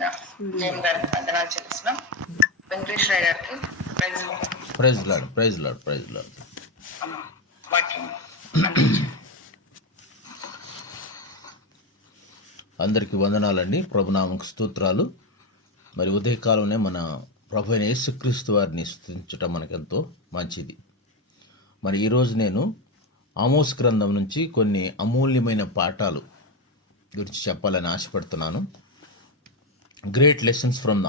నడిపించిన జైన్ గారికి వందనాలు చెల్లిస్తున్నాం. వెంకటేశ్వర గారికి ప్రైజ్ లార్డ్. వాక్యం అందించండి. అందరికీ వందనాలండి. ప్రభునామకు స్తోత్రాలు. మరి ఉదయకాలంలో మన ప్రభు అయిన యేసుక్రీస్తు వారిని స్తుతించటం మనకెంతో మంచిది. మరి ఈరోజు నేను ఆమోస్ గ్రంథం నుంచి కొన్ని అమూల్యమైన పాఠాలు గురించి చెప్పాలని ఆశపడుతున్నాను. గ్రేట్ లెసన్స్ ఫ్రమ్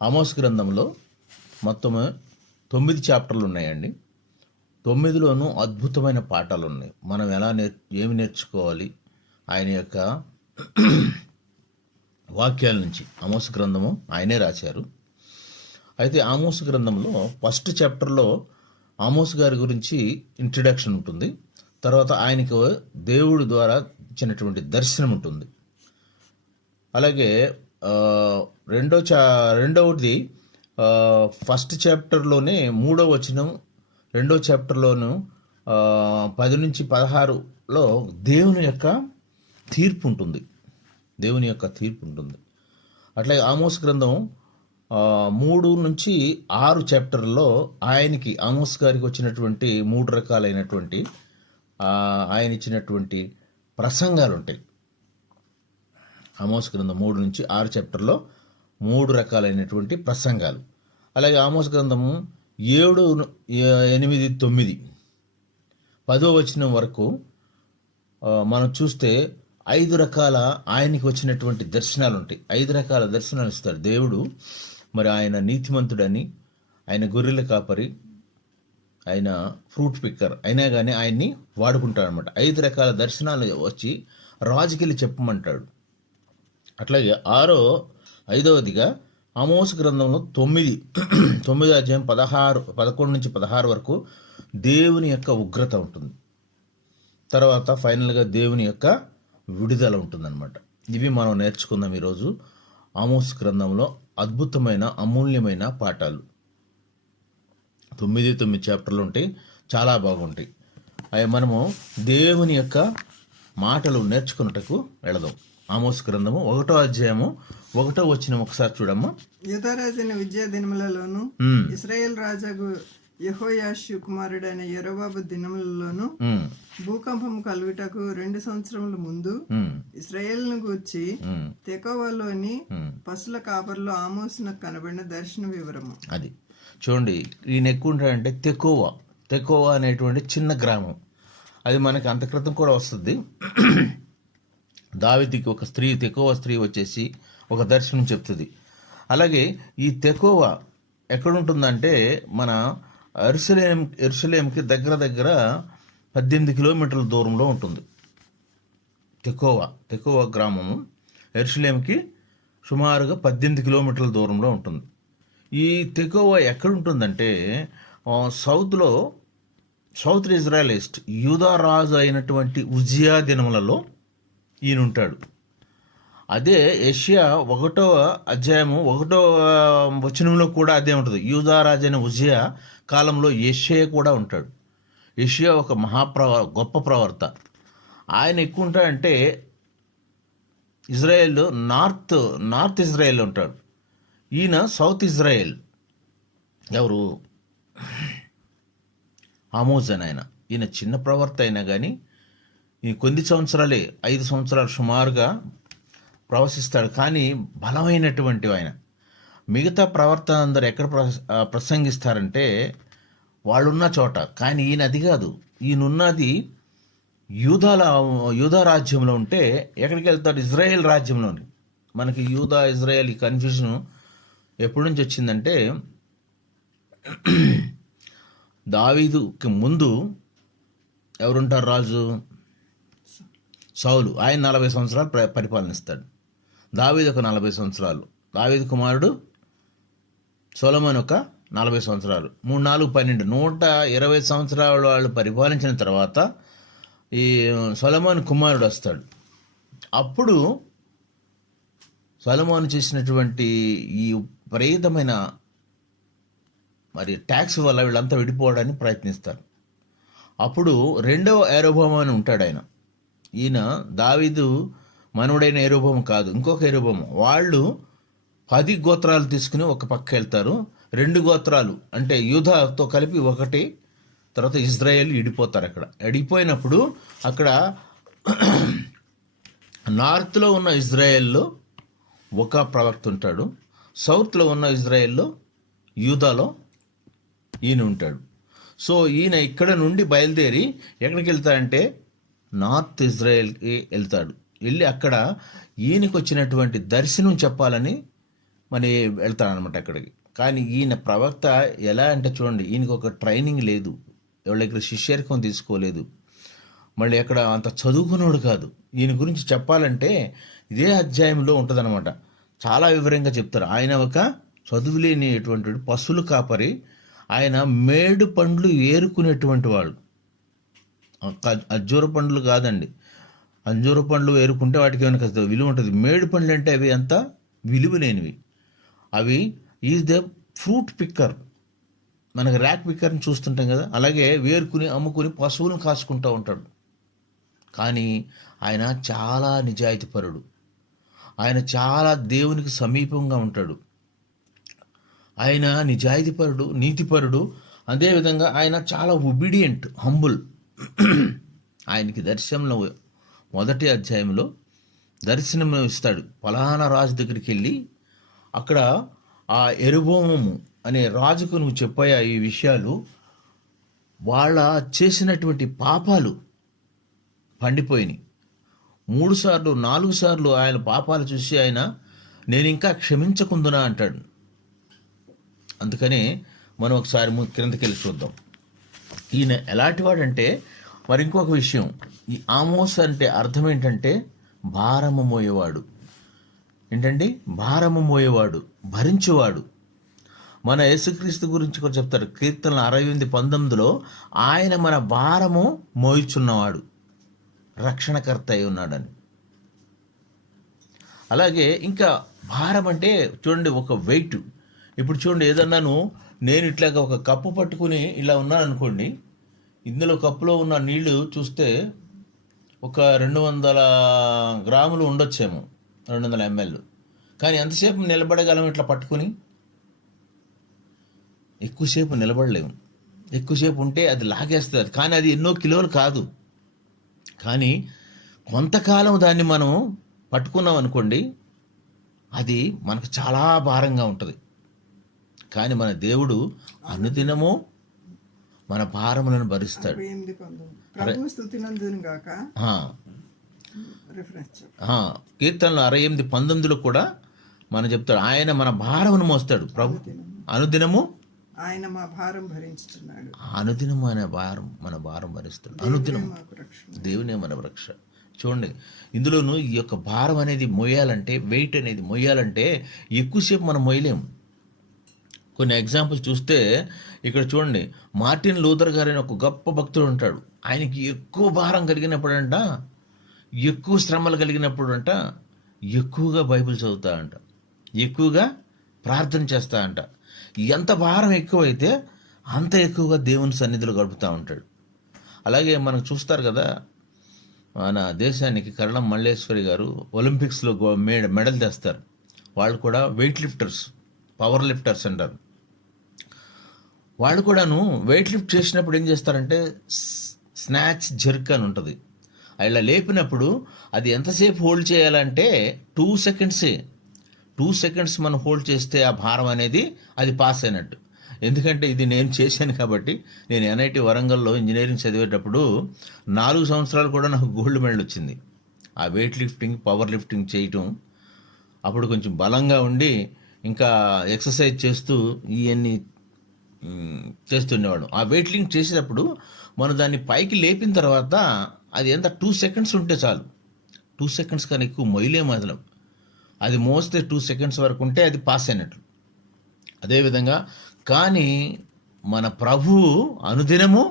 ఆమోస్ గ్రంథంలో మొత్తం 9 చాప్టర్లు ఉన్నాయండి. 9లోనూ అద్భుతమైన పాఠాలు ఉన్నాయి. మనం ఏమి నేర్చుకోవాలి ఆయన యొక్క వాక్యాల నుంచి. ఆమోస్ గ్రంథము ఆయనే రాశారు. అయితే ఆమోస్ గ్రంథంలో ఫస్ట్ చాప్టర్లో ఆమోస్ గారి గురించి ఇంట్రడక్షన్ ఉంటుంది. తర్వాత ఆయనకు దేవుడి ద్వారా ఇచ్చినటువంటి దర్శనం ఉంటుంది. అలాగే రెండవది ఫస్ట్ చాప్టర్లోనే 3వ వచనం, 2వ చాప్టర్లోను 10 నుంచి 16లో దేవుని యొక్క తీర్పు ఉంటుంది. అట్లాగే ఆమోస్ గ్రంథం 3 నుంచి 6 చాప్టర్లో ఆమోస్ గారికి వచ్చినటువంటి 3 రకాలైనటువంటి ఆయన ఇచ్చినటువంటి ప్రసంగాలు ఉంటాయి. ఆమోస్ గ్రంథం 3 నుంచి 6 చాప్టర్లో 3 రకాలైనటువంటి ప్రసంగాలు. అలాగే ఆమోస్ గ్రంథము 7, 8, 9, 10వ వచనం వరకు మనం చూస్తే 5 రకాల ఆయనకి వచ్చినటువంటి దర్శనాలు ఉంటాయి. 5 రకాల దర్శనాలు ఇస్తాడు దేవుడు. మరి ఆయన నీతిమంతుడని, ఆయన గొర్రెల కాపరి, ఆయన ఫ్రూట్ పిక్కర్ అయినా కానీ ఆయన్ని వాడుకుంటాడు అనమాట. 5 రకాల దర్శనాలు వచ్చి రాజుకెళ్ళి చెప్పమంటాడు. అట్లాగే 5వదిగా ఆమోస్ గ్రంథంలో 9వ అధ్యాయం 11 నుంచి 16 వరకు దేవుని యొక్క ఉగ్రత ఉంటుంది. తర్వాత ఫైనల్గా దేవుని యొక్క విడుదల ఉంటుందన్నమాట. ఇవి మనం నేర్చుకుందాం ఈరోజు ఆమోస్ గ్రంథంలో. అద్భుతమైన అమూల్యమైన పాఠాలు 9 చాప్టర్లు ఉంటాయి. చాలా బాగుంటాయి. అవి మనము దేవుని యొక్క మాటలు నేర్చుకున్నట్టుకు వెళదాం. ఆమోస్ గ్రంథము 1వ అధ్యాయము 1వ వచనం ఒకసారి చూడమ్మా. యూదారాజైన విద్యా దినములలోను ఇశ్రాయేల్ రాజాకు యెహోయాషు కుమారుడైన యెరోబాబు దినములలోను భూకంపం కలుగుటకు 2 సంవత్సరముల ముందు ఇశ్రాయేలును గూర్చి తెకోవలోని పశుల కాపర్లో ఆమోసునకు కనబడిన దర్శన వివరము. అది చూడండి. ఈయన ఎక్కువ ఉంటాడంటే తెకోవా అనేటువంటి చిన్న గ్రామం. అది మనకి అంత క్రితం కూడా వస్తుంది. దావీదుకి ఒక తెకోవా స్త్రీ వచ్చేసి ఒక దర్శనం చెప్తుంది. అలాగే ఈ తెకోవా ఎక్కడుంటుందంటే మన ఎరుషలేంకి దగ్గర 18 కిలోమీటర్ల దూరంలో ఉంటుంది. తెకోవా గ్రామము ఎరుషలేంకి సుమారుగా 18 కిలోమీటర్ల దూరంలో ఉంటుంది. ఈ తెకోవా ఎక్కడుంటుందంటే సౌత్ ఇజ్రాయలిస్ట్ యూదా రాజు అయినటువంటి ఉజియా దినములలో ఈయన ఉంటాడు. అదే యెషయా 1వ అధ్యాయము 1వ వచనంలో కూడా అదే ఉంటుంది. యూదా రాజు అయిన ఉజియా కాలంలో యెషయా కూడా ఉంటాడు. యెషయా ఒక గొప్ప ప్రవర్త. ఆయన ఎక్కువ ఉంటాడంటే ఇజ్రాయెల్ నార్త్ ఇజ్రాయెల్ ఉంటాడు. ఈయన సౌత్ ఇజ్రాయెల్. ఎవరు? ఆమోస్ అని ఆయన. ఈయన చిన్న ప్రవర్త అయినా కానీ ఈ కొన్ని సంవత్సరాలే, 5 సంవత్సరాలు సుమారుగా ప్రవశిస్తాడు. కానీ బలమైనటువంటి ఆయన. మిగతా ప్రవర్తన అందరూ ఎక్కడ ప్రసంగిస్తారంటే వాళ్ళున్న చోట. కానీ ఈయన అది కాదు. ఈయనున్నది యూదా రాజ్యంలో ఉంటే ఎక్కడికి వెళ్తాడు? ఇజ్రాయెల్ రాజ్యంలోని. మనకి ఇజ్రాయెల్ ఈ కన్ఫ్యూజన్ ఎప్పటి నుంచి వచ్చిందంటే దావీదుకి ముందు ఎవరుంటారు రాజు? సౌలు. ఆయన 40 సంవత్సరాలు పరిపాలనిస్తాడు. దావీదు ఒక 40 సంవత్సరాలు. దావీదు కుమారుడు సొలొమోను ఒక 40 సంవత్సరాలు. 3, 4, 12 120 సంవత్సరాలు వాళ్ళు పరిపాలించిన తర్వాత ఈ సొలొమోను కుమారుడు వస్తాడు. అప్పుడు సొలొమోను చేసినటువంటి ఈ విపరీతమైన ట్యాక్స్ వల్ల వీళ్ళంతా విడిపోవడానికి ప్రయత్నిస్తారు. అప్పుడు 2వ యరొబాము అని ఉంటాడు ఆయన. ఈయన దావీదు మనవుడైన యెరోబోము కాదు, ఇంకొక యెరోబోము. వాళ్ళు 10 గోత్రాలు తీసుకుని ఒక పక్క వెళ్తారు. 2 గోత్రాలు అంటే యూదాతో కలిపి ఒకటి, తర్వాత ఇజ్రాయేల్ ఇడిపోతారు. అక్కడ ఇడిపోయినప్పుడు అక్కడ నార్త్లో ఉన్న ఇజ్రాయెల్లో ఒక ప్రవక్త ఉంటాడు, సౌత్లో ఉన్న ఇజ్రాయెల్లో యూదాలో ఈయన ఉంటాడు. సో ఈయన ఇక్కడ నుండి బయలుదేరి ఎక్కడికి వెళ్తాడంటే నార్త్ ఇజ్రాయెల్కి వెళ్తాడు. వెళ్ళి అక్కడ ఈయనకి వచ్చినటువంటి దర్శనం చెప్పాలని మరి వెళ్తాడనమాట అక్కడికి. కానీ ఈయన ప్రవక్త ఎలా అంటే చూడండి, ఈయనకి ఒక ట్రైనింగ్ లేదు, ఎవరి దగ్గర శిష్యరికం తీసుకోలేదు, మళ్ళీ అక్కడ అంత చదువుకున్నాడు కాదు. ఈయన గురించి చెప్పాలంటే ఇదే అధ్యాయంలో ఉంటుందన్నమాట. చాలా వివరంగా చెప్తారు. ఆయన ఒక చదువులేనిటువంటి పశువుల కాపరి. ఆయన మేడు పండ్లు ఏరుకునేటువంటి వాడు. అంజూర పండ్లు కాదండి, అంజూర పండ్లు ఏరుకుంటే వాటికి ఏమైనా కాస్త విలువ ఉంటుంది. మేడు పండ్లు అంటే అవి అంత విలువ లేనివి. అవి ఈజ్ ద ఫ్రూట్ పిక్కర్. మనకి ర్యాక్ పిక్కర్ని చూస్తుంటాం కదా, అలాగే వేరుకుని అమ్ముకుని పశువులను కాసుకుంటూ ఉంటాడు. కానీ ఆయన చాలా నిజాయితీపరుడు, ఆయన చాలా దేవునికి సమీపంగా ఉంటాడు. ఆయన నిజాయితీపరుడు, నీతిపరుడు. అదేవిధంగా ఆయన చాలా ఒబీడియంట్, హంబుల్. ఆయనకి దర్శనంలో మొదటి అధ్యాయంలో దర్శనం ఇస్తాడు. ఫలానా రాజు దగ్గరికి వెళ్ళి అక్కడ ఆ యెరోబోము అనే రాజుకు నువ్వు చెప్పాయా ఈ విషయాలు, వాళ్ళ చేసినటువంటి పాపాలు పండిపోయినాయి. 3 సార్లు 4 సార్లు ఆయన పాపాలు చూసి ఆయన నేను ఇంకా క్షమించకుందునా అంటాడు. అందుకనే మనం ఒకసారి క్రిందకి వెళ్ళి చూద్దాం. ఈయన ఎలాంటి వాడంటే, మరి ఇంకొక విషయం, ఈ ఆమోస్ అంటే అర్థం ఏంటంటే భారము మోయేవాడు. ఏంటండి? భారము మోయేవాడు, భరించేవాడు. మన యేసుక్రీస్తు గురించి కూడా చెప్తారు కీర్తనలు 68:19 ఆయన మన భారము మోయిచున్నవాడు, రక్షణకర్త అయి ఉన్నాడని. అలాగే ఇంకా భారం అంటే చూడండి ఒక వెయిట్. ఇప్పుడు చూడండి, ఏదన్నాను నేను ఇట్లాగా ఒక కప్పు పట్టుకుని ఇలా ఉన్నాను అనుకోండి, ఇందులో కప్పులో ఉన్న నీళ్లు చూస్తే ఒక 200 గ్రాములు ఉండొచ్చేమో, 200 ml. కానీ ఎంతసేపు నిలబడగలం ఇట్లా పట్టుకుని? ఎక్కువసేపు నిలబడలేము. ఎక్కువసేపు ఉంటే అది లాగేస్తుంది. కానీ అది ఎన్నో కిలోలు కాదు. కానీ కొంతకాలం దాన్ని మనం పట్టుకున్నాం అనుకోండి, అది మనకు చాలా భారంగా ఉంటుంది. కానీ మన దేవుడు అనుదినము మన భారములను భరిస్తాడు. కీర్తనలు 68:19 కూడా మనం చెప్తాడు, ఆయన మన భారమును మోస్తాడు. ప్రభు అనుదినము ఆయన మా భారం భరించుతున్నాడు. అనుదినము ఆయన మన భారం భరిస్తాడు. అనుదినం దేవునే మన రక్ష. చూడండి, ఇందులోనూ ఈ యొక్క భారం అనేది మోయాలంటే, వెయిట్ అనేది మోయాలంటే ఎక్కువసేపు మనం మోయలేము. కొన్ని ఎగ్జాంపుల్స్ చూస్తే ఇక్కడ చూడండి, మార్టిన్ లూథర్ గారు అని ఒక గొప్ప భక్తుడు ఉంటాడు. ఆయనకి ఎక్కువ భారం కలిగినప్పుడంట, ఎక్కువ శ్రమలు కలిగినప్పుడంట ఎక్కువగా బైబిల్ చదువుతా అంట, ఎక్కువగా ప్రార్థన చేస్తా అంట. ఎంత భారం ఎక్కువైతే అంత ఎక్కువగా దేవుని సన్నిధిలో గడుపుతూ ఉంటాడు. అలాగే మనకు చూస్తారు కదా, మన దేశానికి కరణం మల్లేశ్వరి గారు ఒలింపిక్స్లో మెడల్ తెస్తారు. వాళ్ళు కూడా వెయిట్ లిఫ్టర్స్, పవర్ లిఫ్టర్స్ అంటారు. వాళ్ళు కూడాను వెయిట్ లిఫ్ట్ చేసినప్పుడు ఏం చేస్తారంటే స్నాచ్ జర్క్ అని ఉంటుంది. ఇలా లేపినప్పుడు అది ఎంతసేపు హోల్డ్ చేయాలంటే 2 సెకండ్సే. 2 సెకండ్స్ మనం హోల్డ్ చేస్తే ఆ భారం అనేది అది పాస్ అయినట్టు. ఎందుకంటే ఇది నేను చేశాను కాబట్టి. నేను NIT వరంగల్లో ఇంజనీరింగ్ చదివేటప్పుడు 4 సంవత్సరాలు కూడా నాకు గోల్డ్ మెడల్ వచ్చింది ఆ వెయిట్ లిఫ్టింగ్, పవర్ లిఫ్టింగ్ చేయటం. అప్పుడు కొంచెం బలంగా ఉండి ఇంకా ఎక్సర్సైజ్ చేస్తూ ఇవన్నీ చేస్తుండేవాడు. ఆ వెయిట్ లిఫ్ట్ చేసేటప్పుడు మనం దాన్ని పైకి లేపిన తర్వాత అది ఎంత 2 సెకండ్స్ ఉంటే చాలు. 2 సెకండ్స్ కానీ ఎక్కువ మొయ్యలేము. అసలు అది మోస్తే 2 సెకండ్స్ వరకు ఉంటే అది పాస్ అయినట్లు. అదేవిధంగా కానీ మన ప్రభువు అనుదినము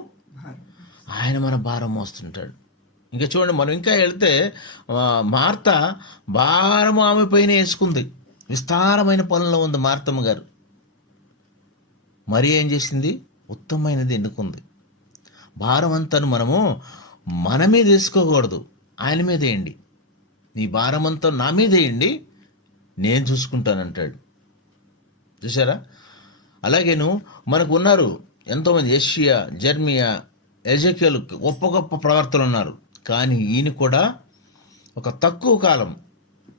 ఆయన మన భారం మోస్తుంటాడు. ఇంకా చూడండి, మనం ఇంకా వెళ్తే మార్త భారము ఆమె పైన వేసుకుంది. విస్తారమైన పనుల్లో ఉంది మార్తమ్మ గారు. మరి ఏం చేసింది? ఉత్తమమైనది ఎన్నుకుంది. భారం అంతాను మనము మన మీద వేసుకోకూడదు, ఆయన మీద వేయండి. నీ భారమంతా నా మీదేయండి, నేను చూసుకుంటానంటాడు. చూసారా? అలాగేను మనకు ఉన్నారు ఎంతోమంది, యెషయా, జెర్మియా, ఎజెకియలు, గొప్ప గొప్ప ప్రవర్తలు ఉన్నారు. కానీ ఈయన కూడా ఒక తక్కువ కాలం,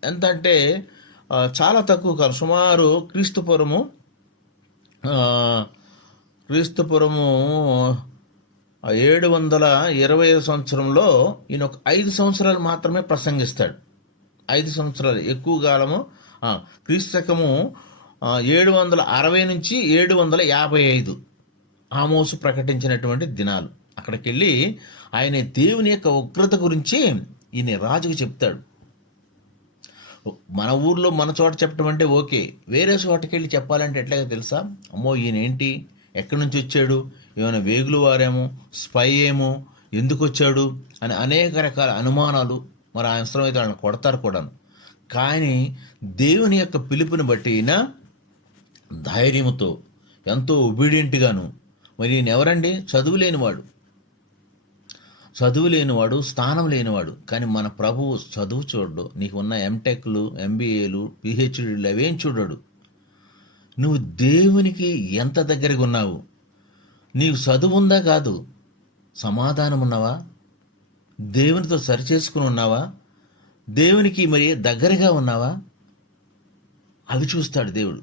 ఎంత అంటే చాలా తక్కువ కాలం, సుమారు క్రీస్తుపురము 720 సంవత్సరంలో ఈయన ఒక 5 సంవత్సరాలు మాత్రమే ప్రసంగిస్తాడు. 5 సంవత్సరాలు, ఎక్కువ కాలము. క్రీస్తు శకము 760 నుంచి 755 ఆమోసు ప్రకటించినటువంటి దినాలు. అక్కడికి వెళ్ళి ఆయన దేవుని యొక్క ఉగ్రత గురించి ఈయన రాజుకు చెప్తాడు. మన ఊర్లో మన చోట చెప్పడం అంటే ఓకే, వేరే చోటకి వెళ్ళి చెప్పాలంటే ఎట్లాగో తెలుసా? అమ్మో ఈయన ఏంటి, ఎక్కడి నుంచి వచ్చాడు, ఏమైనా వేగులు వారేమో, స్పై ఏమో, ఎందుకు వచ్చాడు అని అనేక రకాల అనుమానాలు. మరి అవసరమైతే వాళ్ళని కొడతారు కూడాను. కానీ దేవుని యొక్క పిలుపుని బట్టి ఈయన ధైర్యముతో, ఎంతో ఒబీడియంట్గాను. మరి ఈయన ఎవరండి? చదువు లేనివాడు, స్థానం లేనివాడు. కానీ మన ప్రభువు చదువు చూడడు. నీకు ఉన్న ఎంటెక్లు, ఎంబీఏలు, పిహెచ్డీలు అవేం చూడడు. నువ్వు దేవునికి ఎంత దగ్గరగా ఉన్నావు, నీకు చదువు ఉందా కాదు, సమాధానం ఉన్నావా, దేవునితో సరిచేసుకుని ఉన్నావా, దేవునికి మరి దగ్గరగా ఉన్నావా, అవి చూస్తాడు దేవుడు.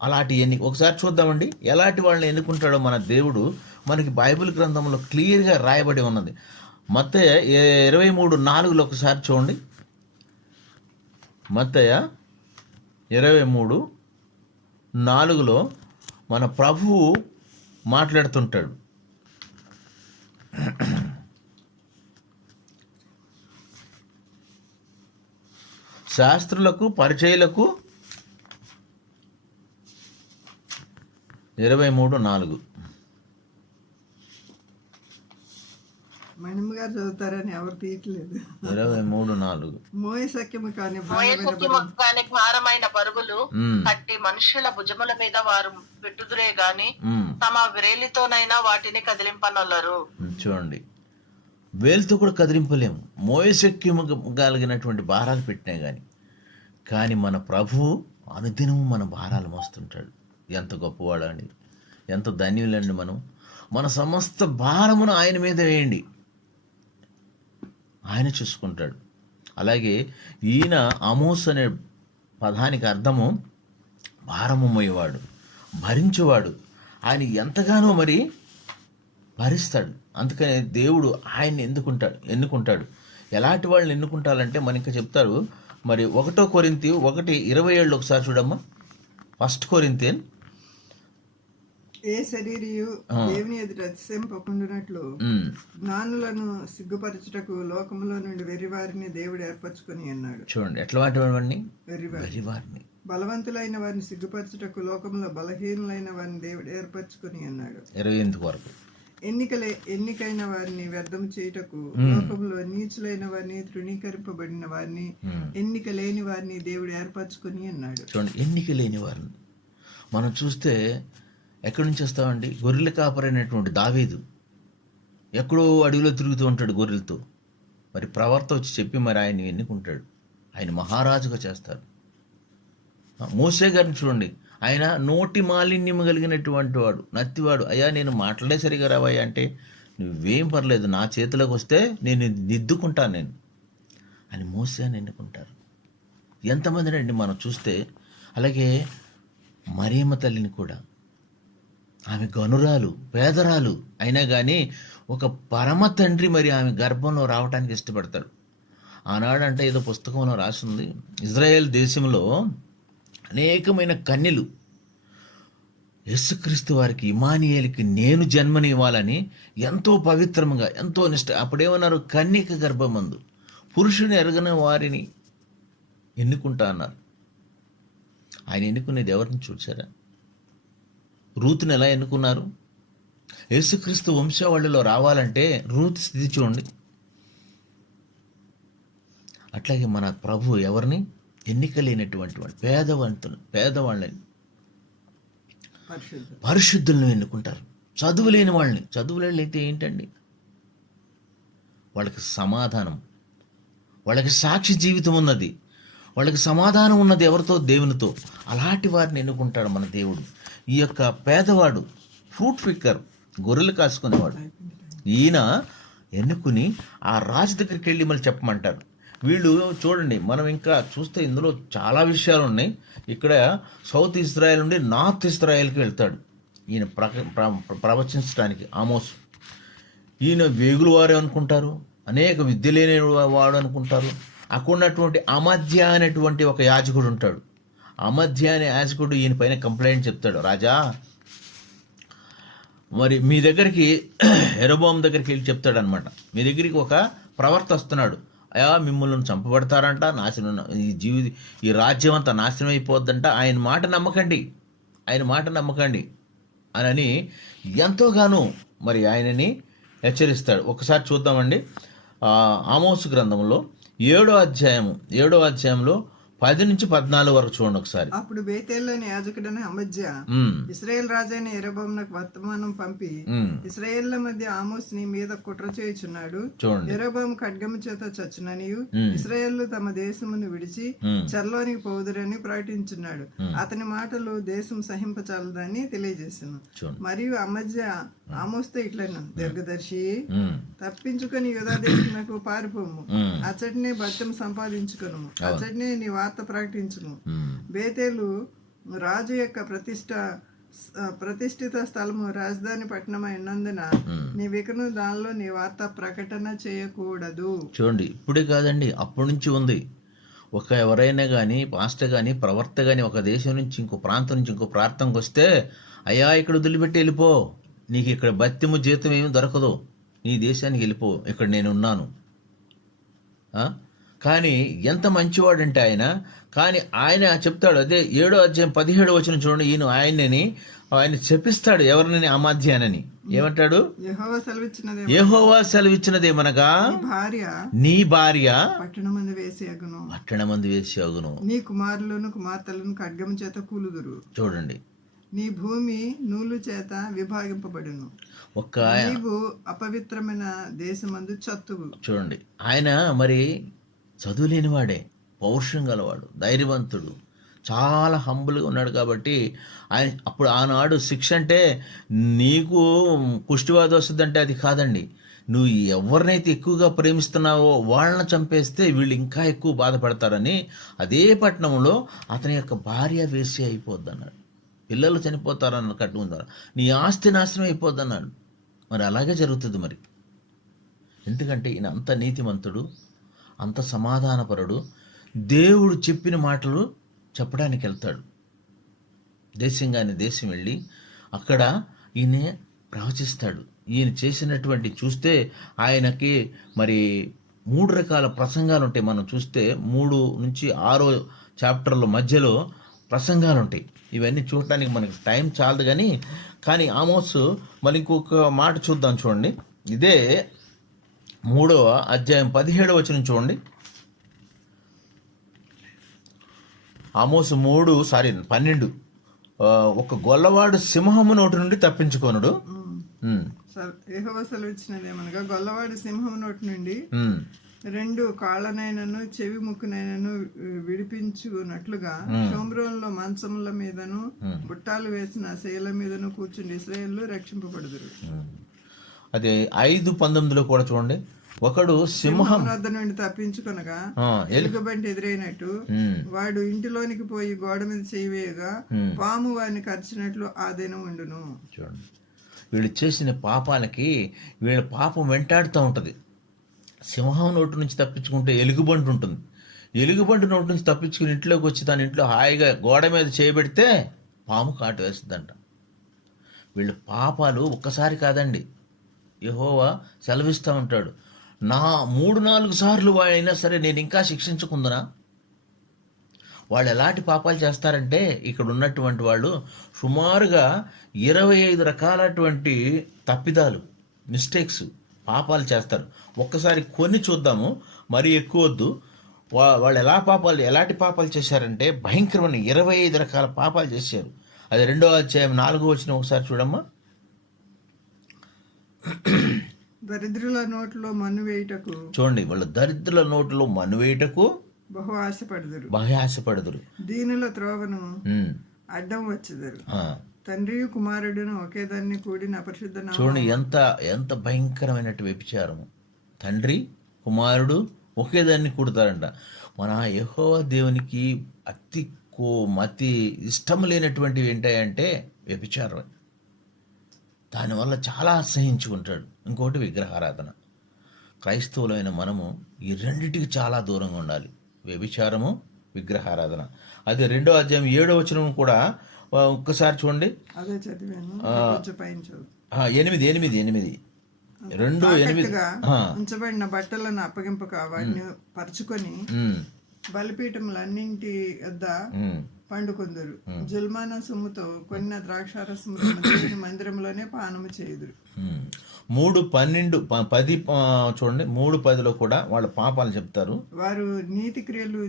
అలాంటి ఒకసారి చూద్దామండి ఎలాంటి వాళ్ళని ఎన్నుకుంటాడో మన దేవుడు. మనకి బైబిల్ గ్రంథంలో క్లియర్గా రాయబడి ఉన్నది. మత్తయి 23:4 ఒకసారి చూడండి. మత్తయి 23:4 మన ప్రభువు మాట్లాడుతుంటాడు. శాస్త్రులకు, పరిచయులకు 23:4 మణిమ గారు చదువుతారని ఎవరు తీయట్లేదు. 23:4 మోయసఖ్యము కాని భారమైన పరుగులు కట్టి మనుషుల భుజముల మీద వారు పెట్టుదురే గాని తమ వ్రేలితోనైనా వాటిని కదిలింపనొల్లరు. చూడండి, వేలుతో కూడా కదిలింపలేము. మోయశక్యము కలిగినటువంటి భారాలు పెట్టినా కానీ మన ప్రభువు అనుదినము మన భారాలు మోస్తుంటాడు. ఎంత గొప్పవాడు అండి, ఎంత ధన్యులండి మనం. మన సమస్త భారమును ఆయన మీద వేయండి, ఆయన చూసుకుంటాడు. అలాగే ఈయన ఆమోస్ అనే పదానికి అర్థము భారము మోయేవాడు, భరించేవాడు. ఆయన ఎంతగానో మరి భరిస్తాడు. అందుకనే దేవుడు ఆయన్ని ఎన్నుకుంటాడు. ఎలాంటి వాళ్ళని ఎన్నుకుంటారంటే మనకి చెప్తారు. మరి 1 కొరింథీ 1:27 ఒకసారి చూడమ్మా. 1 కొరింథియన్ ఏ శరీరియు దేవుని ఎదుట అతిశయింపకుండునట్లు జ్ఞానులను సిగ్గుపరచుటకు లోకములో నుండి వెర్రివారిని దేవుడు ఏర్పరచుకొని అన్నాడు. చూడండి ఎట్లాంటివాడిని, వెర్రివారిని. బలవంతులైన వారిని సిగ్గుపరచుటకు లోకంలో బలహీనులైన వారిని దేవుడు ఏర్పరచుకొని అన్నాడు. 28 వరకు. ఎన్నికైన వారిని వ్యర్థం చేయుటకు లోకంలో నీచులైన వారిని, తృణీకరింపబడిన వారిని, ఎన్నిక లేని వారిని దేవుడు ఏర్పరచుకొని అన్నాడు. చూడండి, ఎన్నిక లేని వారిని మనం చూస్తే ఎక్కడి నుంచి వస్తామండి? గొర్రెల కాపరైనటువంటి దావీదు ఎక్కడో అడవిలో తిరుగుతూ ఉంటాడు గొర్రెలతో. మరి ప్రవర్త వచ్చి చెప్పి మరి ఆయన ఎన్నుకుంటాడు, ఆయన మహారాజుగా చేస్తారు. మోసే గారిని చూడండి, ఆయన నోటి మాలిన్యం కలిగినటువంటి వాడు, నత్తివాడు. అయ్యా నేను మాట్లాడే సరిగా రావయ్యా అంటే, నువ్వేం పర్లేదు, నా చేతిలోకి వస్తే నేను దిద్దుకుంటాను నేను అని మోసే అని ఎన్నుకుంటారు. ఎంతమంది అండి మనం చూస్తే. అలాగే మరియమ్మ తల్లిని కూడా, ఆమె గనురాలు, పేదరాలు అయినా కానీ ఒక పరమ తండ్రి మరి ఆమె గర్భంలో రావడానికి ఇష్టపడతాడు. ఆనాడంటే ఏదో పుస్తకంలో రాసింది, ఇజ్రాయెల్ దేశంలో అనేకమైన కన్యలు యేసుక్రీస్తు వారికి, ఇమానియేలుకి నేను జన్మనివ్వాలని ఎంతో పవిత్రంగా, ఎంతో నిష్ట. అప్పుడేమన్నారు? కన్యక గర్భమందు పురుషుని ఎరగని వారిని ఎన్నుకుంటా అన్నారు. ఆయన ఎన్నుకునేది ఎవరిని చూసారా? రూతుని ఎలా ఎన్నుకున్నారు? యేసుక్రీస్తు వంశావళిలో రావాలంటే రూతు స్థితి చూడండి. అట్లాగే మన ప్రభు ఎవరిని? ఎన్నిక లేనటువంటి వాడు, పేదవాళ్ళని, పరిశుద్ధులను ఎన్నుకుంటారు. చదువు లేని వాళ్ళని. చదువు అయితే ఏంటండి? వాళ్ళకి సమాధానం, వాళ్ళకి సాక్షి జీవితం ఉన్నది, వాళ్ళకి సమాధానం ఉన్నది ఎవరితో? దేవునితో. అలాంటి వారిని ఎన్నుకుంటాడు మన దేవుడు. ఈ యొక్క పేదవాడు, ఫ్రూట్ పిక్కర్, గొర్రెలు కాసుకునేవాడు, ఈయన ఎన్నుకుని ఆ రాజు దగ్గరికి వెళ్ళి మళ్ళీ చెప్పమంటారు. వీళ్ళు చూడండి, మనం ఇంకా చూస్తే ఇందులో చాలా విషయాలు ఉన్నాయి. ఇక్కడ సౌత్ ఇజ్రాయెల్ నుండి నార్త్ ఇజ్రాయెల్కి వెళ్తాడు ఈయన ప్రవచించడానికి. ఆమోస్ ఈయన వేగులు వారే అనుకుంటారు, అనేక విద్య లేని వాడు అనుకుంటారు. అక్కడ ఉన్నటువంటి అమధ్య అనేటువంటి ఒక యాజకుడు ఉంటాడు. అమధ్య అనే యాజకుడు ఈయన పైన కంప్లైంట్ చెప్తాడు, రాజా మరి మీ దగ్గరికి యెరొబోము దగ్గరికి వెళ్ళి చెప్తాడు అనమాట, మీ దగ్గరికి ఒక ప్రవర్త వస్తున్నాడు, అయా మిమ్మల్ని చంపబడతారంట, నాశనం, ఈ రాజ్యం అంతా నాశనం అయిపోద్దంట, ఆయన మాట నమ్మకండి అని ఎంతోగానో మరి ఆయనని హెచ్చరిస్తాడు. ఒకసారి చూద్దామండి. ఆమోసు గ్రంథంలో 7వ అధ్యాయంలో 10 నుంచి 14 వరకు చూడండి ఒకసారి. అప్పుడు బేతేల్లోని యాజకుడైన అమజ్య ఇశ్రాయేల్ రాజైన యెరొబోమునకు వర్తమానం పంపి ఇశ్రాయేళ్ల మధ్య ఆమోస్ని మీద కుట్ర చేయుచున్నాడు. యెరొబోము ఖడ్గము చేత చచ్చుననియు ఇశ్రాయేళ్లు తమ దేశమును విడిచి చెరలోనికి పోదురని ప్రకటించున్నాడు. అతని మాటలు దేశం సహింపచాలదని తెలియజేసాను. మరియు అమజ్య ఆమోస్తో ఇట్లను, దీర్ఘదర్శి, తప్పించుకొని యూదా దేశమునకు పారిపోము, అచ్చటినే భర్తం సంపాదించుకొను, అచ్చటినే నీ వార్త ప్రకటించును. బేతేలు రాజు యొక్క ప్రతిష్ఠిత స్థలము, రాజధాని పట్టణమై ఉన్నందున నీవికను దానిలో నీ వార్త ప్రకటన చేయకూడదు. చూడండి, ఇప్పుడే కాదండి, అప్పటి నుంచి ఉంది. ఎవరైనా కానీ, పాస్టర్ కానీ, ప్రవర్త కానీ ఒక దేశం నుంచి ఇంకో ప్రాంతం నుంచి ఇంకో ప్రాంతంకి వస్తే, అయ్యా ఇక్కడ వదిలిపెట్టి వెళ్ళిపో, నీకు ఇక్కడ బత్తిము జీతం ఏమి దొరకదు, నీ దేశానికి వెళ్ళిపో, ఇక్కడ నేను ఉన్నాను. కానీ ఎంత మంచివాడంటే కానీ ఆయన చెప్తాడు. అదే 7వ అధ్యాయం 17వ వచనం చూడండి. ఆయన చెప్పిస్తాడు ఎవరిని? అమధ్యానని. ఏమంటాడు? యెహోవా సెలవిచ్చినదేమనగా నీ భార్య పట్టణమందు వేసి అగును, నీ కుమారులను కుమార్తెలను ఖడ్గము చేత కూలుదురు. చూడండి, నీ భూమి నూలు చేత విభాగింపబడును, నీవు అపవిత్రమైన దేశమందు చత్తువు. చూడండి, ఆయన మరి చదువు లేనివాడే, పౌరుషం గలవాడు, ధైర్యవంతుడు, చాలా హంబుల్గా ఉన్నాడు. కాబట్టి ఆయన అప్పుడు ఆనాడు శిక్ష అంటే నీకు పుష్టివాదం వస్తుందంటే అది కాదండి, నువ్వు ఎవరినైతే ఎక్కువగా ప్రేమిస్తున్నావో వాళ్ళని చంపేస్తే వీళ్ళు ఇంకా ఎక్కువ బాధపడతారని అదే పట్టణంలో అతని యొక్క భార్య వేసి అయిపోద్ది అన్నాడు. పిల్లలు చనిపోతారన్న కట్టుకుంటారు, నీ ఆస్తి నాశనం అయిపోద్ది అన్నాడు. మరి అలాగే జరుగుతుంది మరి. ఎందుకంటే ఈయన అంత నీతిమంతుడు, అంత సమాధానపరుడు, దేవుడు చెప్పిన మాటలు చెప్పడానికి వెళ్తాడు. దేశం వెళ్ళి అక్కడ ఈయన ప్రవచిస్తాడు. ఈయన చేసినటువంటి చూస్తే ఆయనకి మరి 3 రకాల ప్రసంగాలు ఉంటాయి. మనం చూస్తే 3 నుంచి 6వ చాప్టర్ల మధ్యలో ప్రసంగాలు ఉంటాయి. ఇవన్నీ చూడటానికి మనకి టైం చాలదు. కానీ ఆమోసు మరి ఇంకొక మాట చూద్దాం. చూడండి, ఇదే 3వ అధ్యాయం 17వ వచనం చూడండి. ఆమోసు 12. ఒక గొల్లవాడు సింహము నోటి నుండి తప్పించుకొనుడు. యెహోవా సెలవిచ్చినదేమనగా, గొల్లవాడు సింహము నోటి నుండి 2 కాళ్ళనైనను చెవి ముక్కునైనను విడిపించుకున్నట్లుగా షోమ్రోన్లో మంచముల మీదను బుట్టాలు వేసిన శైల మీదను కూర్చుండి ఇశ్రాయేలు రక్షింపబడుదురు. అదే 5:19 కూడా చూడండి, ఒకడు సింహం వద్ద నుండి తప్పించుకొనగా ఎలుగుబంటి ఎదురైనట్టు వాడు ఇంటిలోనికి పోయి గోడ మీద చేయవేయగా పాము వాడిని కరిచినట్లు ఆ దినం ఉండును. చూడండి, వీళ్ళు చేసిన పాపాలకి వీళ్ళ పాపం వెంటాడుతూ ఉంటుంది. సింహం నోటి నుంచి తప్పించుకుంటే ఎలుగుబంటి ఉంటుంది. ఎలుగుబంటి నోటి నుంచి తప్పించుకుని ఇంట్లోకి వచ్చి దాని ఇంట్లో హాయిగా గోడ మీద చేయబెడితే పాము కాటు వేస్తుందంట. వీళ్ళ పాపాలు ఒక్కసారి కాదండి, యెహోవా సెలవిస్తూ ఉంటాడు. 3-4 సార్లు అయినా సరే నేను ఇంకా శిక్షించుకుందునా? వాళ్ళు ఎలాంటి పాపాలు చేస్తారంటే ఇక్కడ ఉన్నటువంటి వాళ్ళు సుమారుగా 25 రకాలటువంటి తప్పిదాలు, మిస్టేక్స్, పాపాలు చేస్తారు. ఒక్కసారి కొన్ని చూద్దాము, మరీ ఎక్కువ వద్దు. వాళ్ళు ఎలాంటి పాపాలు చేశారంటే భయంకరమైన 25 రకాల పాపాలు చేశారు. అది 2వ అధ్యాయం 4వ వచనం ఒకసారి చూడమ్మా. దరిద్రుల నోట్లో మన్ను వేయుటకు చూడండి, వాళ్ళ దరిద్రుల నోట్లో మనువేటకు బహు ఆశపడదురు, బాగా ఆశపడదురు. దీనుల త్రోవను ఉమ్. అడ్డం వచ్చుదురు. ఆ. తండ్రి కుమారుడును ఒకే దాన్ని కూడిన అపరిశుద్ధ నామము. చూడండి ఎంత భయంకరమైనట్టు వ్యభిచారము. తండ్రి కుమారుడు ఒకే దాన్ని కూడతారంట. మన యెహోవా దేవునికి అతి ఇష్టం లేనటువంటివి ఏంటంటే వ్యభిచారం. దానివల్ల చాలా అసహించుకుంటాడు. ఇంకోటి విగ్రహారాధన. క్రైస్తవులైన మనము ఈ రెండిటికి చాలా దూరంగా ఉండాలి, వ్యభిచారము, విగ్రహారాధన. అది 2వ అధ్యాయం 7వ వచనం కూడా ఒక్కసారి చూడండి. అదే చదివాను, కొంచెం పైన చదువు. 8 2:8. ఉంచబడిన బట్టలను అప్పగింపక వాటిని పరుచుకొని బలిపీఠములన్నింటి వద్ద పండుకొందురు. జుల్మానా సొమ్ముతో కొన్న ద్రాక్షారసములను దేవుని మందిరంలోనే పానము చేయుదురు. 3:10 చూడండి, 3:10లో కూడా వాళ్ళ పాపాలు చెప్తారు. వారు నీతి క్రియలు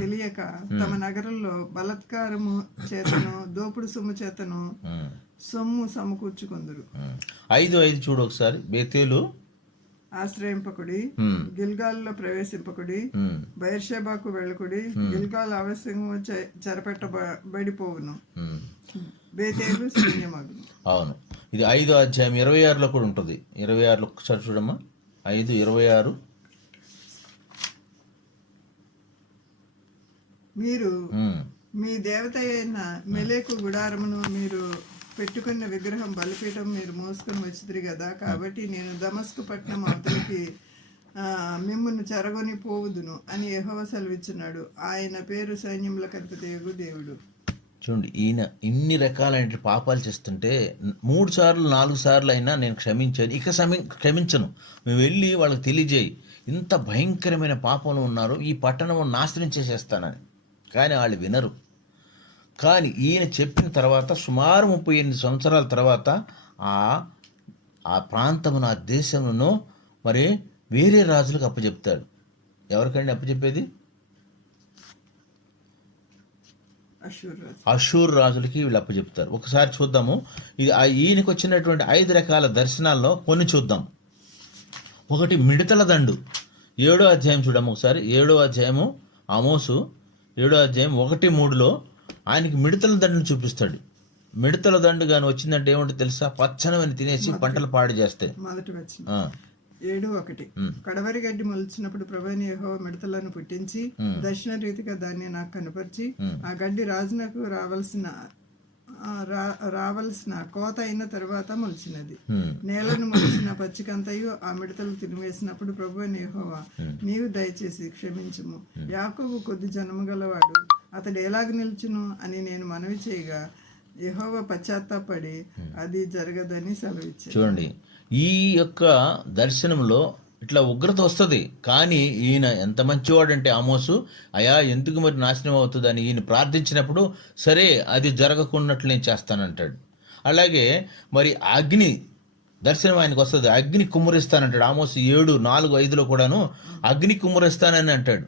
తెలియక తమ నగరంలో బలాత్కారము చేతను దోపుడు సొమ్ము చేతను సొమ్ము సమకూర్చుకొందురు. 5:5 చూడు ఒకసారి. బేతేలు ఆశ్రయింపకుడి, గిల్గాల్లో ప్రవేశింపకుడి, బయర్షెబాకు వెళ్ళకుడి, గిల్గాల్ ఆవశ్యంగా చెరపెట్టబడిపోవును, బేతేలు శూన్యమగును. అవును, ఇది 5వ అధ్యాయం 26లో కూడా ఉంటుంది. 26లో ఒకసారి చూడమ్మా. 5:26. మీరు మీ దేవత అయిన మెలేకు గుడారమును మీరు పెట్టుకున్న విగ్రహం బలిపీఠం మీరు మోసుకొని వచ్చింది కదా, కాబట్టి నేను దమస్కు పట్టణం అవతలికి మిమ్మును చెరగొని పోవుదును అని యెహోవా సెలవిచ్చున్నాడు. ఆయన పేరు సైన్యములకు అధిపతియగు దేవుడు. చూడండి, ఈయన ఇన్ని రకాలైన పాపాలు చేస్తుంటే 3 సార్లు 4 సార్లు అయినా నేను క్షమించాను, ఇక క్షమించను, మేము వెళ్ళి వాళ్ళకి తెలియజేయి, ఇంత భయంకరమైన పాపంలో ఉన్నారు, ఈ పట్టణం నాశనం చేసేస్తానని. కానీ వాళ్ళు వినరు. కానీ ఈయన చెప్పిన తర్వాత సుమారు 38 సంవత్సరాల తర్వాత ఆ ప్రాంతమును, ఆ దేశమును మరి వేరే రాజులకు అప్పచెప్తాడు. ఎవరికండి అప్పచెప్పేది? అషూర్ రాజులకి వీళ్ళు అప్పచెప్తారు. ఒకసారి చూద్దాము. ఇది ఈయనకు వచ్చినటువంటి 5 రకాల దర్శనాల్లో కొన్ని చూద్దాం. ఒకటి మిడతల దండు. 7వ అధ్యాయం చూడము ఒకసారి. 7వ అధ్యాయము ఆమోసు 7వ అధ్యాయం 1-3లో ఆయనకి మిడతల దండును చూపిస్తాడు. మిడతల దండు కానీ వచ్చిందంటే ఏమంటే తెలుసా? పచ్చనవని తినేసి పంటలు పాడు చేస్తాయి. మొదటి వచ్చిన 7:1 కడవరి గడ్డి మొలిచినప్పుడు ప్రభువైన యెహోవా మిడతలను పుట్టించి దర్శన రీతిగా దాన్ని నాకు కనపరిచి, ఆ గడ్డి రాజునకు రావలసిన కోత అయిన తర్వాత మొలిచినది. నేలను మొలిచిన పచ్చికంతయు ఆ మిడతలు తినివేసినప్పుడు ప్రభువైన యెహోవా నీవు దయచేసి క్షమించుము, యాకోబు కొద్ది జనము గలవాడు, అతడు ఎలాగ నిల్చును అని నేను మనవి చేయగా యెహోవా పశ్చాత్తాపడి అది జరగదని సెలవిచ్చాడు. చూడండి, ఈ యొక్క దర్శనంలో ఇట్లా ఉగ్రత వస్తుంది. కానీ ఈయన ఎంత మంచివాడంటే ఆమోసు, అయా ఎందుకు మరి నాశనం అవుతుంది అని ఈయన ప్రార్థించినప్పుడు సరే అది జరగకున్నట్లు నేను చేస్తానంటాడు. అలాగే మరి అగ్ని దర్శనం ఆయనకు వస్తుంది. అగ్ని కుమ్మరిస్తానంటాడు. ఆమోసు 7:4-5లో కూడాను అగ్ని కుమ్మరిస్తానని అంటాడు.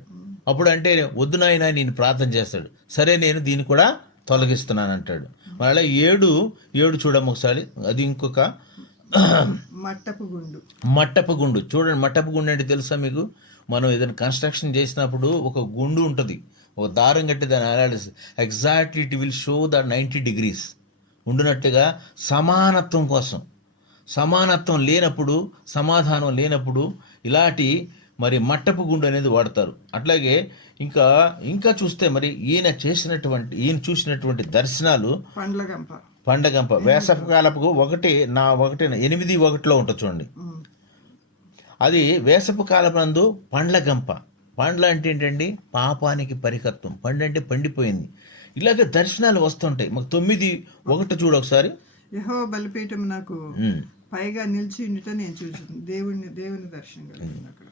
అప్పుడు అంటే వద్దు నాయన నేను ప్రార్థన చేస్తాడు. సరే నేను దీన్ని కూడా తొలగిస్తున్నాను అంటాడు. మరి అలా 7 చూడము ఒకసారి. అది ఇంకొక మట్టపు గుండు. చూడండి, మట్టపు గుండు అంటే తెలుసా మీకు? మనం ఏదైనా కన్స్ట్రక్షన్ చేసినప్పుడు ఒక గుండు ఉంటుంది, ఒక దారం కట్టి దాన్ని analysis exactly it will show the 90 degrees ఉండినట్టుగా సమానత్వం కోసం. సమానత్వం లేనప్పుడు, సమాధానం లేనప్పుడు ఇలాంటి మరి మట్టపు గుండు అనేది వాడతారు. అట్లాగే ఇంకా చూస్తే మరి ఈయన చూసినటువంటి దర్శనాలు పండగంప వేసవకాలపు 8:1లో ఉంటుంది చూడండి. అది వేసపు కాలపందు పండ్లగంప. పండ్ల అంటే ఏంటండి? పాపానికి పరికత్వం. పండు అంటే పండిపోయింది. ఇలాగే దర్శనాలు వస్తుంటాయి. మాకు 9:1 చూడు ఒకసారి. యెహోవా బలిపీఠం నాకు పైగా నిలిచి ఉండుట నేను చూసాను. దేవుని దర్శనం కలిగింది అక్కడ.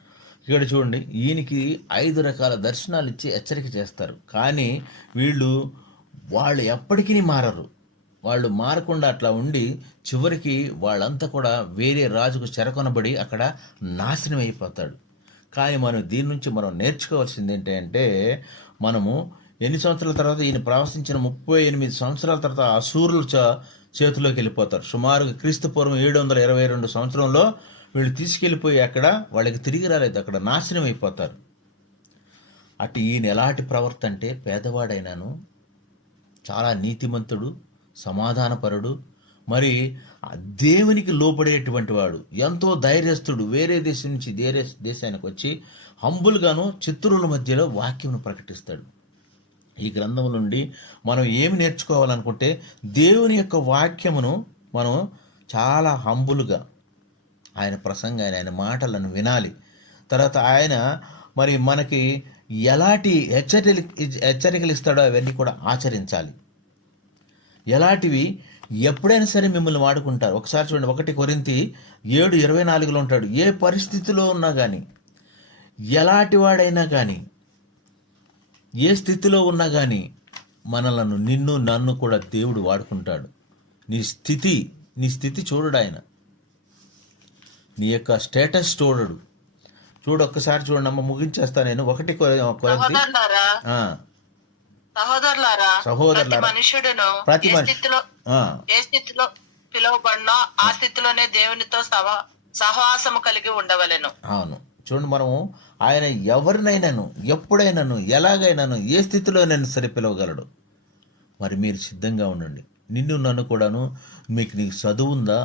ఇక్కడ చూడండి, ఈయనకి 5 రకాల దర్శనాలు ఇచ్చి హెచ్చరిక చేస్తారు. కానీ వాళ్ళు ఎప్పటికీ మారరు. వాళ్ళు మారకుండా అట్లా ఉండి చివరికి వాళ్ళంతా కూడా వేరే రాజుకు చెరకొనబడి అక్కడ నాశనం అయిపోతాడు. కానీ దీని నుంచి మనం నేర్చుకోవాల్సింది ఏంటంటే, మనము ఎన్ని సంవత్సరాల తర్వాత ఈయన ప్రవశించిన 38 సంవత్సరాల తర్వాత అసూరుల చేతిలోకి వెళ్ళిపోతారు. సుమారుగా క్రీస్తు పూర్వం 722 సంవత్సరంలో వీళ్ళు తీసుకెళ్ళిపోయి అక్కడ వాళ్ళకి తిరిగి రాలేదు, అక్కడ నాశనం అయిపోతారు. అటు ఈయన ఎలాంటి ప్రవర్త అంటే పేదవాడైనాను, చాలా నీతిమంతుడు, సమాధానపరుడు, మరి దేవునికి లోపడేటువంటి వాడు, ఎంతో ధైర్యస్తుడు. వేరే దేశం నుంచి వేరే దేశానికి వచ్చి హంబుల్గాను చిత్రుల మధ్యలో వాక్యమును ప్రకటిస్తాడు. ఈ గ్రంథం నుండి మనం ఏమి నేర్చుకోవాలనుకుంటే దేవుని యొక్క వాక్యమును మనం చాలా హంబులుగా ఆయన ప్రసంగాన్ని, ఆయన మాటలను వినాలి. తర్వాత ఆయన మరి మనకి ఎలాంటి హెచ్చరికలు ఇస్తాడో అవన్నీ కూడా ఆచరించాలి. ఎలాంటివి ఎప్పుడైనా సరే మిమ్మల్ని వాడుకుంటారు. ఒకసారి చూడండి, 1 కొరింథీ 7:24 ఉంటాడు. ఏ పరిస్థితిలో ఉన్నా కానీ, ఎలాంటి వాడైనా కానీ, ఏ స్థితిలో ఉన్నా కానీ మనలను, నిన్ను నన్ను కూడా దేవుడు వాడుకుంటాడు. నీ స్థితి చూడడు ఆయన, నీ యొక్క స్టేటస్ చూడడు. ఒక్కసారి చూడండి అమ్మ, ముగించేస్తా నేను. 1 కొరింథీ సహోదరులారా, మనుషుడును ప్రతి ఏ స్థితిలో పిలువబడినా ఆ స్థితిలోనే దేవునితో సహవాసము కలిగి ఉండవలెను. అవును, చూడండి, మనము ఆయన ఎవరినైనాను, ఎప్పుడైనాను, ఎలాగైనాను, ఏ స్థితిలోనైనా సరే పిలవగలడు. మరి మీరు సిద్ధంగా ఉండండి. నిన్ను నన్ను కూడాను, నీకు చదువు ఉందా,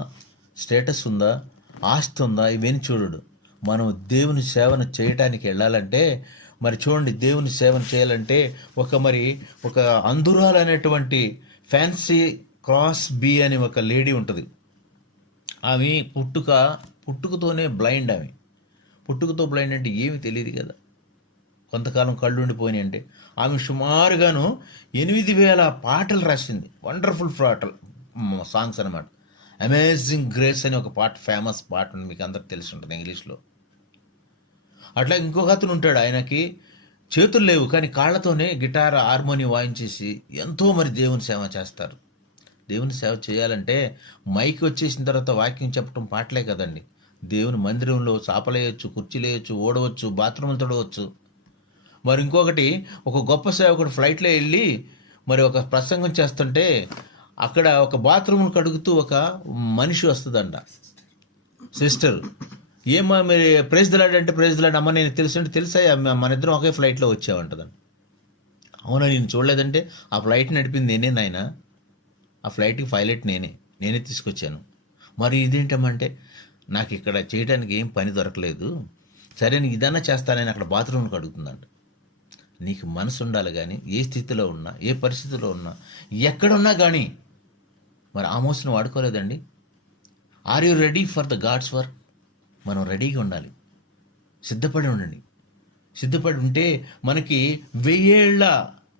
స్టేటస్ ఉందా, ఆస్తి ఉందా, ఇవేని చూడడు. మనం దేవుని సేవను చేయటానికి వెళ్ళాలంటే, మరి చూడండి, దేవుని సేవను చేయాలంటే ఒక అందురాలు అనేటువంటి ఫ్యాన్సీ క్రాస్ బీ అని ఒక లేడీ ఉంటుంది. ఆమె పుట్టుకతోనే బ్లైండ్. ఆమె పుట్టుకతో బ్లైండ్ అంటే ఏమి తెలియదు కదా, కొంతకాలం కళ్ళు ఉండిపోయినాయి అంటే. ఆమె సుమారుగాను 8,000 పాటలు రాసింది. వండర్ఫుల్ సాంగ్స్ అనమాట. అమేజింగ్ గ్రేస్ అని ఒక పాట, ఫేమస్ పాట ఉంది, మీకు అందరికి తెలిసి ఉంటుంది ఇంగ్లీష్లో. అట్లా ఇంకొక అతను ఉంటాడు, ఆయనకి చేతులు లేవు కానీ కాళ్ళతోనే గిటార్, హార్మోనియం వాయించేసి ఎంతో మరి దేవుని సేవ చేస్తారు. దేవుని సేవ చేయాలంటే మైక్ వచ్చేసిన తర్వాత వాక్యం చెప్పడం పాటలే కదండి. దేవుని మందిరంలో చాపలేయచ్చు, కుర్చీలేయచ్చు, ఓడవచ్చు, బాత్రూములు తొడవచ్చు. మరి ఇంకొకటి, ఒక గొప్ప సేవకుడు ఫ్లైట్లో వెళ్ళి మరి ఒక ప్రసంగం చేస్తుంటే అక్కడ ఒక బాత్రూమ్ను కడుగుతూ ఒక మనిషి వస్తుందంట, సిస్టర్. ఏమా మీరు ప్రైజ్ ది లార్డ్ అంటే, ప్రైజ్ ది లార్డ్ అమ్మ, నేను తెలుసు అంటే, తెలుసా, మన ఇద్దరం ఒకే ఫ్లైట్లో వచ్చామంటదండి. అవునా, నేను చూడలేదంటే, ఆ ఫ్లైట్ నడిపింది నేనే నాయన, ఆ ఫ్లైట్కి పైలట్ నేనే తీసుకొచ్చాను. మరి ఇదేంటమ్మంటే, నాకు ఇక్కడ చేయడానికి ఏం పని దొరకలేదు, సరే నీకు ఇదన్నా చేస్తానని అక్కడ బాత్రూమ్కి అడుగుతుందంట. నీకు మనసు ఉండాలి కానీ, ఏ స్థితిలో ఉన్నా, ఏ పరిస్థితిలో ఉన్నా, ఎక్కడున్నా కానీ, మరి ఆమోస్ను వాడుకోలేదండి. Are you ready for the God's work? మనం రెడీగా ఉండాలి, సిద్ధపడి ఉండండి. సిద్ధపడి ఉంటే మనకి 1000 ఏళ్ల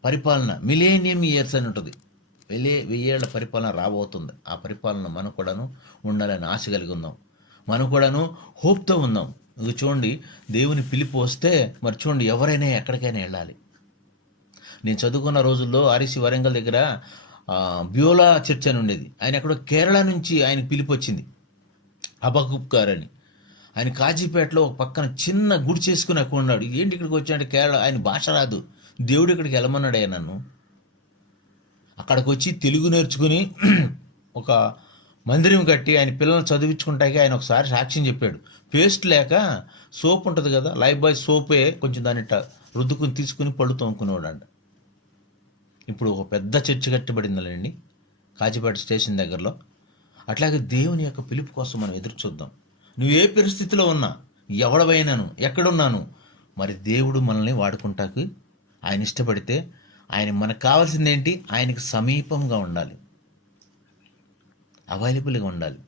పరిపాలన, మిలేనియం ఇయర్స్ అని ఉంటుంది, 1000 ఏళ్ల పరిపాలన రాబోతుంది. ఆ పరిపాలన మనం కూడాను ఉండాలని ఆశ కలిగి ఉందాం, మనం కూడాను హోప్తో ఉందాం. ఇది చూడండి, దేవుని పిలుపు వస్తే మరి చూడండి, ఎవరైనా ఎక్కడికైనా వెళ్ళాలి. నేను చదువుకున్న రోజుల్లో ఆర్ఎసి వరంగల్ దగ్గర బ్యోలా చర్చ్ అని ఉండేది. ఆయన ఎక్కడో కేరళ నుంచి ఆయనకు పిలుపు వచ్చింది, హబక్కుక్ గారు అని. ఆయన కాజీపేటలో ఒక పక్కన చిన్న గుడి చేసుకుని అక్కడ ఉన్నాడు. ఏంటి ఇక్కడికి వచ్చాడంటే, కేరళ, ఆయన భాష రాదు, దేవుడు ఇక్కడికి వెళ్ళమన్నాడు. నన్ను అక్కడికి వచ్చి తెలుగు నేర్చుకుని ఒక మందిరం కట్టి ఆయన పిల్లల్ని చదివించుకుంటాకి ఆయన ఒకసారి సాక్ష్యం చెప్పాడు. పేస్ట్ లేక సోప్ ఉంటుంది కదా, లైఫ్ బాయ్ సోపే కొంచెం దాన్ని రుద్దుకుని తీసుకుని పళ్ళు తోముకునేవాడు అంట. ఇప్పుడు ఒక పెద్ద చర్చి కట్టబడిందండి కాజీపేట స్టేషన్ దగ్గరలో. అట్లాగే దేవుని యొక్క పిలుపు కోసం మనం ఎదురు చూద్దాం. నువ్వు ఏ పరిస్థితిలో ఉన్నా, ఎవడవైనాను, ఎక్కడున్నాను, మరి దేవుడు మనల్ని వాడుకుంటాకి ఆయన ఇష్టపడితే, ఆయన మనకు కావాల్సింది ఏంటి, ఆయనకు సమీపంగా ఉండాలి, అవైలబుల్గా ఉండాలి,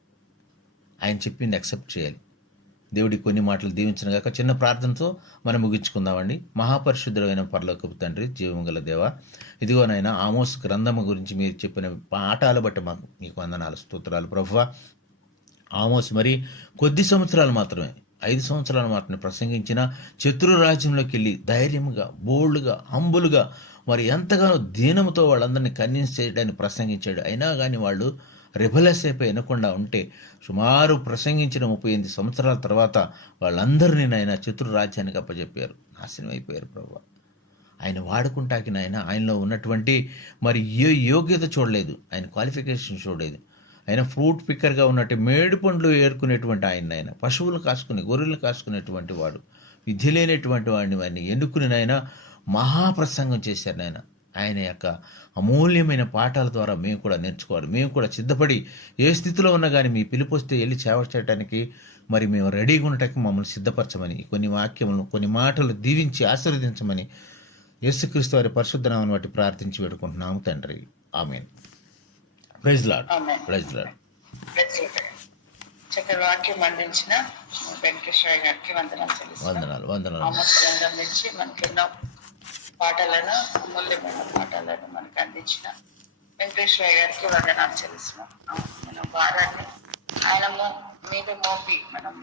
ఆయన చెప్పింది యాక్సెప్ట్ చేయాలి. దేవుడి కొన్ని మాటలు దీవించిన గాక. చిన్న ప్రార్థనతో మనం ముగించుకుందామండి. మహాపరిశుద్ధుడైన పరలోకపు తండ్రి, జీవము గల దేవ, ఇదిగోనైనా ఆమోస్ గ్రంథము గురించి మీరు చెప్పిన పాఠాలు బట్టి మీకు వందనాలు, స్తోత్రాలు ప్రభువా. ఆమోస్ మరి కొద్ది సంవత్సరాలు మాత్రమే, 5 సంవత్సరాలు మాత్రమే ప్రసంగించిన శత్రు రాజ్యంలోకి వెళ్ళి ధైర్యంగా, బోల్డ్గా, హంబుల్గా, మరి ఎంతగానో దీనంతో వాళ్ళందరినీ కన్విన్స్ చేయడానికి ప్రసంగించాడు. అయినా కానీ వాళ్ళు రెబలెస్ అయిపోయి వినకుండా ఉంటే, సుమారు ప్రసంగించిన 38 సంవత్సరాల తర్వాత వాళ్ళందరినీ నాయన శత్రు రాజ్యానికి అప్పచెప్పారు, నాశనం అయిపోయారు ప్రభువా. ఆయన వాడుకుంటాకి నాయన, ఆయనలో ఉన్నటువంటి మరి ఏ యోగ్యత చూడలేదు, ఆయన క్వాలిఫికేషన్ చూడలేదు. ఆయన ఫ్రూట్ పిక్కర్గా ఉన్నట్టు మేడు పండ్లు ఏరుకునేటువంటి ఆయన పశువులు కాసుకుని గొర్రెలు కాసుకునేటువంటి వాడు, విధి లేనటువంటి వాడిని ఎన్నుకుని నాయన మహాప్రసంగం చేశారు నాయన. ఆయన యొక్క అమూల్యమైన పాఠాల ద్వారా మేము కూడా నేర్చుకోవాలి. మేము కూడా సిద్ధపడి ఏ స్థితిలో ఉన్నా కానీ మీ పిలుపు వస్తే వెళ్ళి సేవ చేయడానికి మరి మేము రెడీగా ఉండటానికి మమ్మల్ని సిద్ధపరచమని, కొన్ని వాక్యములను కొన్ని మాటలు దీవించి ఆశీర్వదించమని యేసుక్రీస్తు వారి పరిశుద్ధ నామమును బట్టి ప్రార్థించి వేడుకుంటున్నాము తండ్రి. Amen. Praise Lord. Amen. Praise Lord. చక్కటి వాక్యం అందించిన వెంకటేశ్వర గారికి వందనాలు చెల్లిస్తున్నాం. వందనాలు. ఆమోస్ గ్రంథం నుంచి మనకి ఎన్నో పాటలను, అమూల్యమైన పాటలను మనకు అందించిన వెంకటేశ్వర గారికి వందనాలు చెల్లిస్తున్నాం. మన భారాన్ని ఆయన మీద మోపి మనం